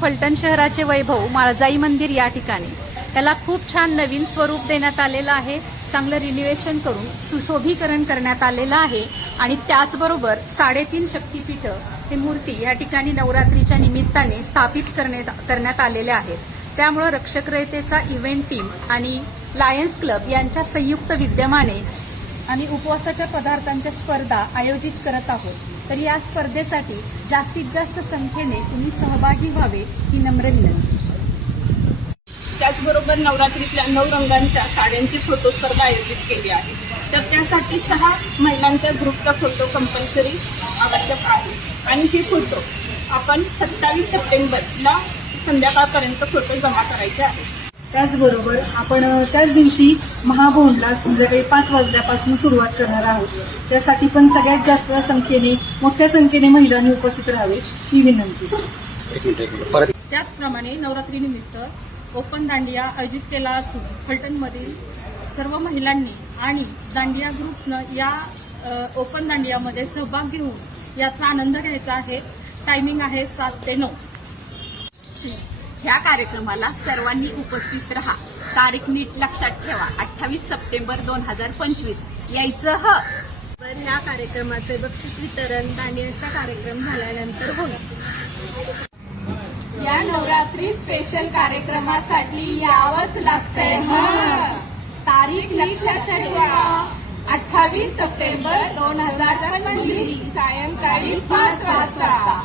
फलटण शहराचे वैभव माळजाई मंदिर या ठिकाणी त्याला खूप छान नवीन स्वरूप देण्यात आलेलं आहे. चांगलं रिन्युएशन करून सुशोभीकरण करण्यात आलेलं आहे आणि त्याचबरोबर 3.5 शक्तीपीठ हे मूर्ती या ठिकाणी नवरात्रीच्या निमित्ताने स्थापित करण्यात आलेल्या आहेत. त्यामुळे रक्षक-रयतेचा इव्हेंट टीम आणि लायन्स क्लब यांच्या संयुक्त विद्यमाने आणि उपवासाच्या पदार्थांच्या स्पर्धा आयोजित करत आहोत. तर या स्पर्धेसाठी जास्तीत जास्त संख्येने तुम्ही सहभागी व्हावे ही नम्र विनंती. त्याचबरोबर नवरात्रीतल्या 9 रंगांच्या साड्यांची फोटो स्पर्धा आयोजित केली आहे. तर त्यासाठी 6 महिलांच्या ग्रुपचा फोटो कंपल्सरी आवश्यक आहे आणि हे फोटो आपण 27 सप्टेंबरला संध्याकाळपर्यंत फोटो जमा करायचे आहेत. त्याचबरोबर आपण त्याच दिवशी महाभोंडला संध्याकाळी 5 वाजल्यापासून सुरुवात करणार आहोत. त्यासाठी पण सगळ्यात जास्त मोठ्या संख्येने महिलांनी उपस्थित राहावे ही विनंती. त्याचप्रमाणे नवरात्रीनिमित्त ओपन दांडिया आयोजित केला असून फलटणमधील सर्व महिलांनी आणि दांडिया ग्रुप्सनं या ओपन दांडियामध्ये सहभाग घेऊन याचा आनंद घ्यायचा आहे. टायमिंग आहे 7 ते 9. ह्या कार्यक्रमाला सर्वांनी उपस्थित रहा. तारीख नीट लक्षात ठेवा, 28 सप्टेंबर 2025 यायचं ह. तर ह्या कार्यक्रमाचे बक्षीस वितरण दांडियाचा कार्यक्रम झाल्यानंतर होईल. या नवरात्री स्पेशल कार्यक्रमासाठी यावंच लागतंय तारीख लक्षात ठेवा, 28 सप्टेंबर 2025 सायंकाळी 5 वाजता.